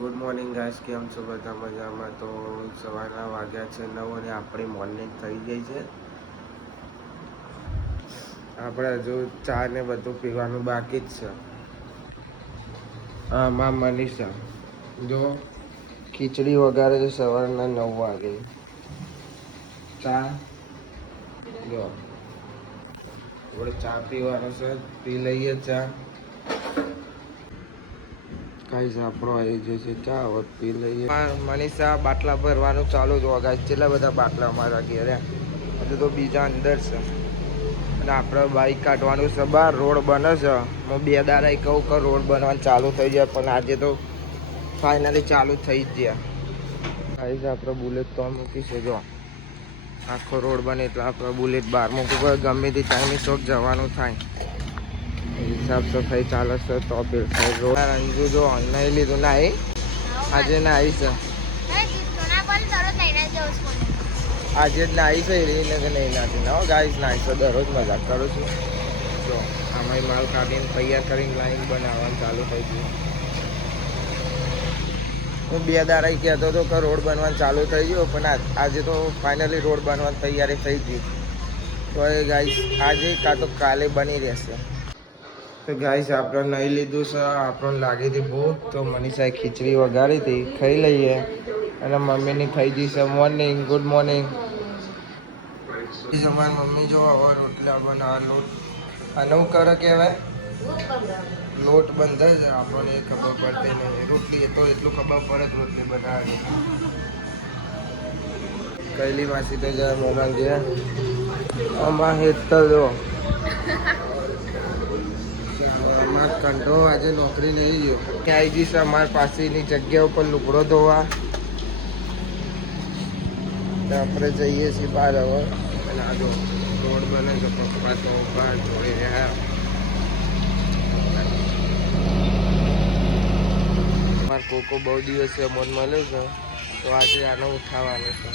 Good morning guys, કેમ છો બધા મજામાં? તો સવારના વાગ્યા છે 9 અને આપણી મોર્નિંગ થઈ ગઈ છે. આપણે હજુ ચા ને બધું પીવાનું બાકી જ છે. માં મનીષા જો ખીચડી વઘારે છે સવારના 9 વાગે. ચા જો આપણે ચા પીવાનો છે, પી લઈએ ચા. ગાઈસ આપણો આવી જશે ચા, હવે પી લઈએ. મનીષા બાટલા ભરવાનું ચાલુ જ હોય ગાઈસ. કેટલા બધા બાટલા અમારા ઘેરે, હજુ તો બીજા અંદર છે. અને આપણે બાઈક કાઢવાનું છે બહાર, રોડ બને છે. હું 2 દાડા કહું કે રોડ બનવાનું ચાલુ થઈ જાય, પણ આજે તો ફાઇનલી ચાલુ થઈ જ ગયા. ગાઈસ આપણે બુલેટ તો મૂકી છે, જો આખો રોડ બને એટલે આપણે બુલેટ બહાર મૂકવું પડે. ગમે તે ટાઈમે ચોક જવાનું થાય, સાફ સફાઈ ચાલે છે. તો અંજુ જો નહીં લીધું ના આજે ના આવી છે, આજે જ ના આવી છે એને કે નહીં નાખી ના ગાઈસ. નાઈ તો દરરોજ મજાક કરું છું. જો આમાં માલ કાઢીને તૈયાર કરીને લાઈન બનાવવાનું ચાલુ થઈ ગયું. હું 2 દાડા કહેતો હતો કે રોડ બનવાનું ચાલુ થઈ ગયો, પણ આજે તો ફાઇનલી રોડ બનવાની તૈયારી થઈ ગઈ. તો એ ગાઈસ આજે કાં તો કાલે બની રહેશે. તો ગાઈસ આપણે નહીં લીધું છે, આપણને લાગી હતી ભૂખ, તો મનીષાએ ખીચડી વઘારી હતી, ખાઈ લઈએ. અને મમ્મીની થઈ ગઈ છે મોર્નિંગ. Good morning. અમારી મમ્મી જો હવે રોટલા બનાવે. લોટ આનું કરે કહેવાય લોટ બંધે છે. આપણને એ ખબર પડતી નહીં. રોટલી એ તો એટલું ખબર પડે રોટલી બનાવવાની. કૈલી માસી તો જરા મોબાઈલ ગયા. આમાં હેતર જો અમાર કંઠો આજે નોકરી નહીં ગયો. આવી જઈશ અમારી પાસેની જગ્યા ઉપર લુગડો ધોવા. આપણે જઈએ છીએ બહાર હવે. અને આ રોડ બને તો પપ્પા તો બહાર જોઈ રહ્યા. મારે કોકો બહુ દિવસે મન મળ્યો છે, તો આજે આનો ઉઠાવવાનો છે.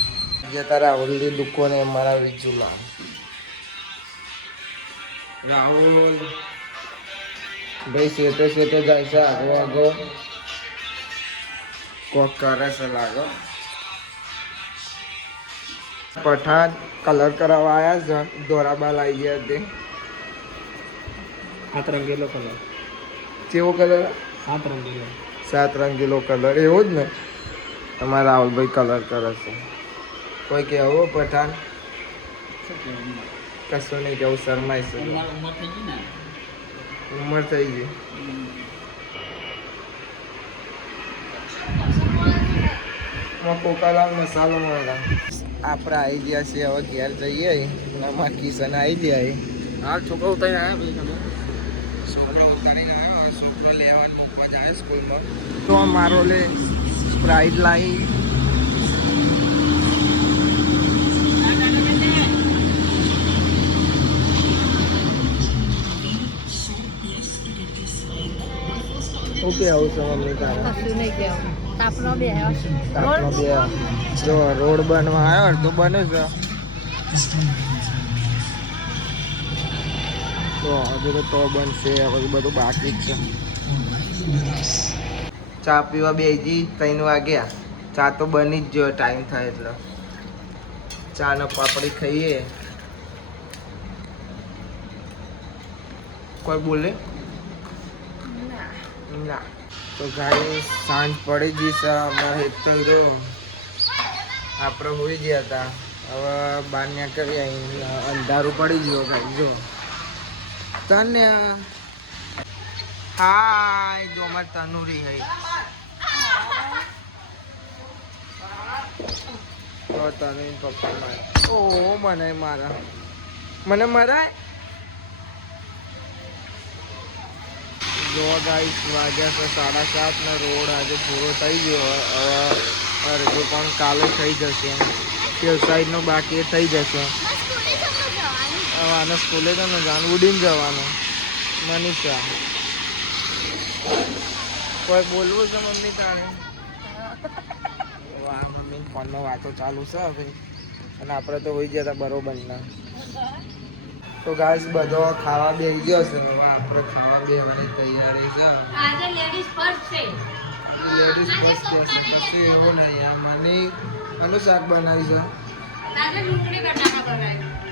જે તારા ઓલી દુકાને મારા વિજુલા રાહુલ ભાઈ સેટે સેટે જાય છે. આગો આગો કોક કરે છે લાગો. પઠાણ કલર કરાવવા આવ્યા છે. દોરાબાલ આવી ગયા તે. 7 રંગીલો કલર. કેવો કલર? 7 રંગીલો. 7 રંગીલો કલર એવો જ ને. અમારા રાહુલભાઈ કલર કરે છે. કોઈ કહેવો પઠાણ? કશું નહીં કેવું, શરમાય છે. ઉંમર થઈ ગઈ. કોકાલાલ મસાલો મળે. આપણે આવી ગયા છીએ, હવે ઘેર જઈએ. નમા કિશન આવી ગયા. હાલ છોકરો ઉતારીને આવ્યા ભાઈ તમે. છોકરો ઉતારીને આવ્યો. છોકરો લેવાનું મૂકવા જાય સ્કૂલમાં. તો મારો લે સ્પ્રાઇટ લાવી. ઓકે આવું છે મમ્મી તારે? કશું નહીં કહેવું. તાપનો બે તાપનો બે જો રોડ બનવા આવ્યો. અડધો બને છે તો હજુ તો બનશે. હવે બધું બાકી જ છે. ચા પીવા બેસી 3 વાગ્યા. ચા તો બની જ ગયો ટાઈમ થાય એટલે. ચા ને પાપડી ખાઈએ. કોઈ બોલે ના. તો ગાઈ સાંજ પડી ગઈ છે. અમારે હેતર જો આપણે હોઈ ગયા હતા. હવે બહાર નીકળી આવી. અંધારું પડી ગયો ગાઈ. જો તને હાય જો અમારે તનુરી હઈ. તો તને પપ્પા મારે. ઓ મને મારા મને મરાય. જો ગાઈસ વાગ્યા છે 7:30 ને રોડ આજે પૂરો થઈ ગયો. હવે અડધો પણ કાલે થઈ જશે. સાઈડનો બાકી થઈ જશે. હવે આને સ્કૂલે તો ને જવાનું, ઉડીને જવાનું. મનીષા કોઈ બોલવું છે મમ્મી તારે? વાહ મમ્મી ફોનમાં વાતો ચાલુ છે હવે. અને આપણે તો હોઈ ગયા હતા બરોબર ના. તો ગાઈસ બધો ખાવા બેસી ગયો છે. હવે આપણે ખાવા બેસવાની તૈયારી છે. આજે લેડીઝ ફર્સ્ટ છે. લેડીઝ બસ બેસે કશું એવું નહીં. આ મને આનું શાક બનાવી છે.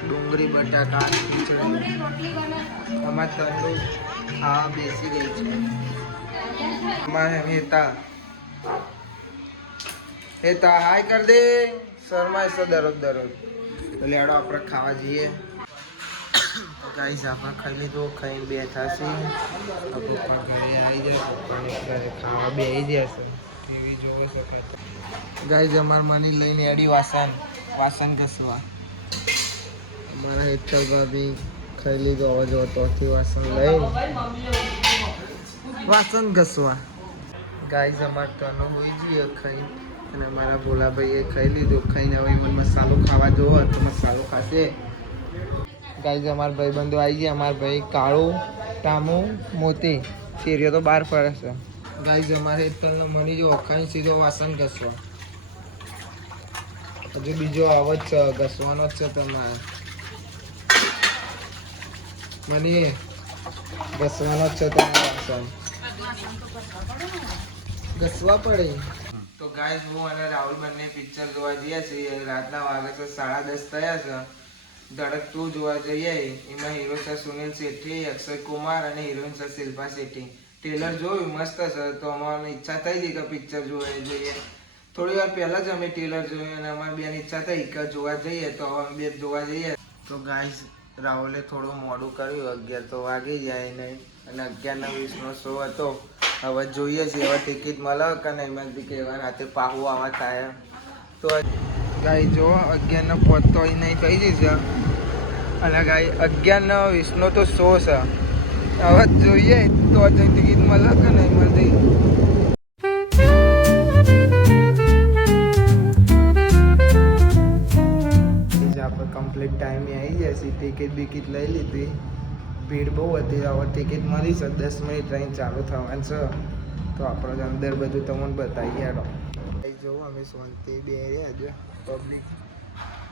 ડુંગળી બટાકા ખીચડી. અમારે તરનું ખાવા બેસી ગઈ છે. અમારે હેતા હાય કર દે. શર્માય છે દરરોજ તો લેડો આપણે ખાવા જઈએ. ગાઈસ આપણે ખાઈ લીધું, ખાઈને બેઠા છીએ. પપ્પા ઘરે આવી જાય, પપ્પાને ઘરે ખાવા બેસી જશે. ટીવી જોવો શકાય. ગાઈસ અમાર મની લઈને એડી વાસણ ઘસવા. અમારા હેઠળ ભાભી ખાઈ લીધું. હવે જો તોથી વાસણ લઈ વાસણ ઘસવા. ગાઈસ અમાર તનો હોઈ જઈએ ખાઈ, અને અમારા ભોલાભાઈએ ખાઈ લીધું. ખાઈને હવે મને મસાલો ખાવા જોવો તો મસાલો ખાશે. ગાઈઝ અમારા ભાઈબંધો આવી ગયા. અમારા ભાઈ કાળું ટામું મોતી શેરીઓ તો બહાર ફરે છે. ગાઈઝ અમારે તલનો મની જો ખાઈ સીધો વાસણ ઘસવા. હજુ બીજો આવો જ છે, ઘસવાનો જ છે તમારે. મની ઘસવાનો જ છે તમારે વાસણ ઘસવા પડે. તો ગાઈઝ હું અને રાહુલ બંને પિક્ચર જોવા ગયા છીએ. રાતના વાગે છે 10:30 થયા છે. ધડક 2 જોવા જઈએ. એમાં હીરો છે સુનિલ શેટ્ટી, અક્ષય કુમાર અને હિરોઈન છે શિલ્પા શેટ્ટી. ટ્રેલર જોયું, મસ્ત છે. તો અમારી ઈચ્છા થઈ હતી કે પિક્ચર જોવા જઈએ. થોડી વાર પહેલાં જ અમે ટ્રેલર જોયું અને અમારી બેન ઈચ્છા થઈ કે જોવા જઈએ. તો અમે બે જોવા જઈએ. તો ગાઈસ રાહુલે થોડું મોડું કર્યું, 11 તો વાગી જાય નહીં, અને 11:20 શો હતો. હવે જોઈએ છીએ હવે ટિકિટ મળે કે નહીં. એમાંથી કહેવા રાતે પાહુ આવા થાય. તો ગાઈ જો 11:05 તો નહીં થઈ જશે. અને ગાઈ 11:20 તો શો છે. હવે જોઈએ તો ટિકિટ મળે કે નહીં મળતી. આપણે કમ્પ્લીટ ટાઈમે આવી જાય છે. ટિકિટ બિકિટ લઈ લીધી. ભીડ બહુ હતી. હવે ટિકિટ મળી છે. 10 મિનિટ ટ્રેન ચાલુ થવાની છે. તો આપણે અંદર બધું તમને બતાવી યાડો. જોવો અમે શાંતિ બે રહ્યા જો પબ્લિક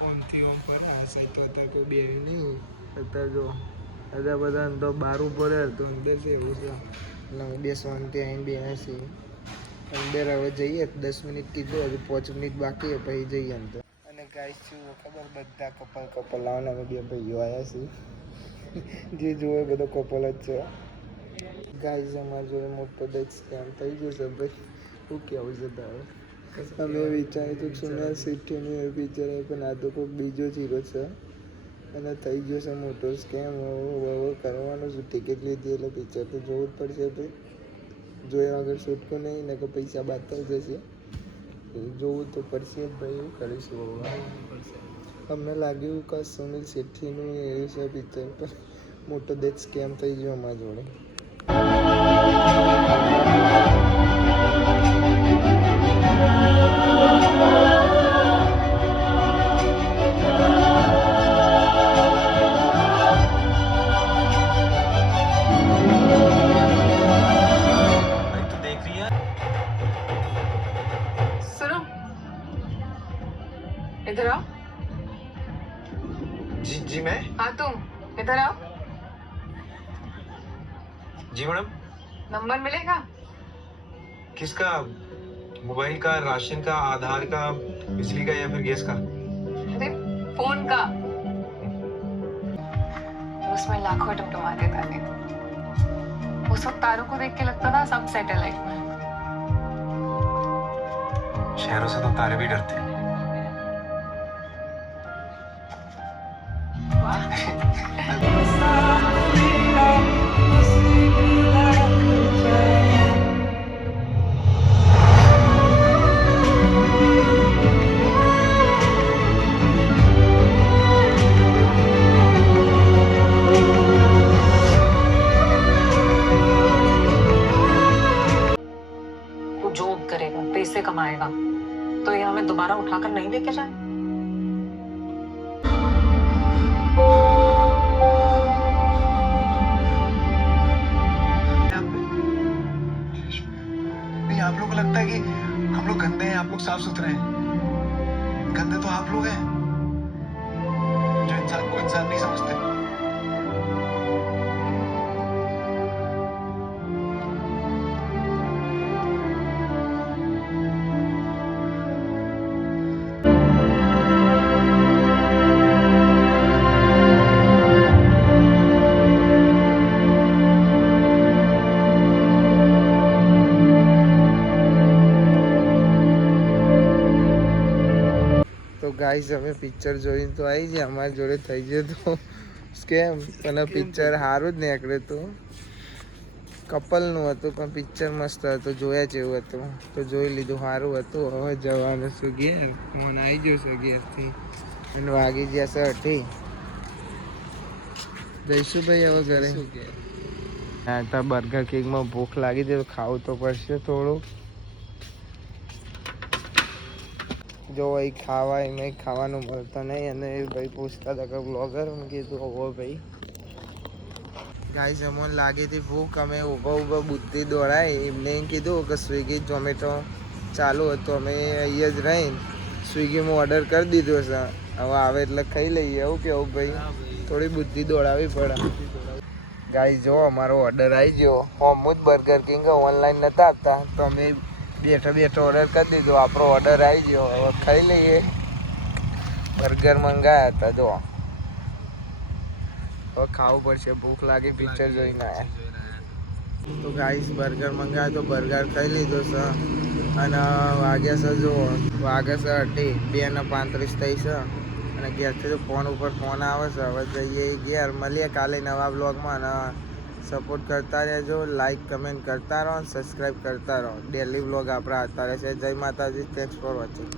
ઓમથી ઓમ પર આ સાઈડ તો અત્યારે કોઈ બેવી નહીં. અત્યારે જો અત્યારે બધા તો બહાર ઉપર તો અંદર છે એવું છે. એટલે અમે બે શાંતિ આવીને બે છીએ અંદર. હવે જઈએ 10 મિનિટ કીધું, હજુ 5 મિનિટ બાકી પછી જઈએ અંદર. અને ગાઈસ શું ખબર, બધા કપલ આવવાના. અમે બે ભાઈઓ આવ્યા છીએ. જે જોવે બધો કપલ જ છે. ગાઈસ અમારે જોડે મોટો દસ સ્કેમ થઈ જશે ભાઈ. શું કહેવું છે તારે? અમે વિચાર્યું હતું સુનિલ શેટ્ટીનું એ પિક્ચર, પણ આ તો કોઈક બીજો જ હીરો છે અને થઈ ગયો છે મોટો સ્કેમ. હવે કરવાનું શું? ટિકિટ લીધી એટલે પિક્ચર તો જોવું જ પડશે ભાઈ. જોયા વગર છૂટકો નહીં, ને કે પૈસા બાદ થઈ જશે. જોવું તો પડશે જ ભાઈ. એવું કરીશું હવે. અમને લાગ્યું કે સુનિલ શેટ્ટીનું એવું છે પિક્ચર, પર મોટો દેશ સ્કેમ થઈ ગયો અમારા જોડે. इधर आओ। जी मैं। हाँ तुम इधर आओ। जी मैडम। नंबर मिलेगा? किसका? मोबाइल का, राशन का, आधार का, बिजली का या फिर गैस का? अरे फोन का। उसमें लाखों टमटमाते तारे। उस वक्त तारों को देख के लगता था सब सैटेलाइट में। शहरों से तो तारे भी डरते हैं। वो जॉब करेगा, पैसे कमाएगा, तो ये हमें दोबारा उठाकर नहीं लेके जाए। नहीं, आप लोगों को लगता है कि हम लोग गंदे हैं, आप लोग साफ सुथरे हैं। गंदे तो आप लोग हैं जो इंसान को इंसान नहीं समझते। ગાઈસ અમે પિક્ચર જોઈને તો આવી ગયા, અમારી જોડે થઈ ગયો તો સ્કેમ, પણ પિક્ચર સારું જ નીકળ્યું હતું. કપલનું હતું પણ પિક્ચર મસ્ત હતું, જોયા જેવું હતું તો જોઈ લીધું, સારું હતું. હવે જવાનું છું ઘેર, ફોન આવી ગયો છે ઘેરથી અને વાગી ગયા છે 8. જઈશું ભાઈ હવે ઘરે. હા તો બર્ગર કિંગમાં ભૂખ લાગી છે તો ખાવું તો પડશે થોડુંક. જો ભાઈ ખાવા એમાં ખાવાનું મળતો નહીં અને ભાઈ પૂછતા હતા કે બ્લોગર, મેં કીધું હોવો ભાઈ. ગાઈસ અમને લાગી હતી ભૂખ, અમે ઊભા બુદ્ધિ દોડાય, એમને એમ કીધું કે સ્વિગી ઝોમેટો ચાલુ હતું, અમે અહીંયા જ રહીને સ્વિગીમાં ઓર્ડર કરી દીધો છે, હવે આવે એટલે ખાઈ લઈએ. એવું કેવું ભાઈ, થોડી બુદ્ધિ દોડાવવી પડે. ગાઈસ જો અમારો ઓર્ડર આવી ગયો, હોમું જ બર્ગર કિંગ ઓનલાઈન નહોતા આપતા તો અમે બેઠો ઓર્ડર કરી દીધો. આપણો ઓર્ડર આવી ગયો, હવે ખાઈ લઈએ. બર્ગર મંગાયા હતા, જો હવે ખાવું પડશે, ભૂખ લાગી પિક્ચર જોઈને આવ્યા તો. ગાઈસ બર્ગર મંગાવ્યા તો બર્ગર ખાઈ લીધો છે અને વાગ્યા છે જો વાગે છે 2:35 થઈ છે અને ઘેરથી તો ફોન ઉપર ફોન આવે છે. હવે જઈએ ઘેર, મળીએ કાલે નવા બ્લોગમાં અને સપોર્ટ કરતા રહેજો, લાઈક કમેન્ટ કરતા રહો, સબસ્ક્રાઈબ કરતા રહો. ડેલી બ્લોગ આપણા આવતા રહેશે. જય માતાજી, થેન્ક્સ ફોર વોચિંગ.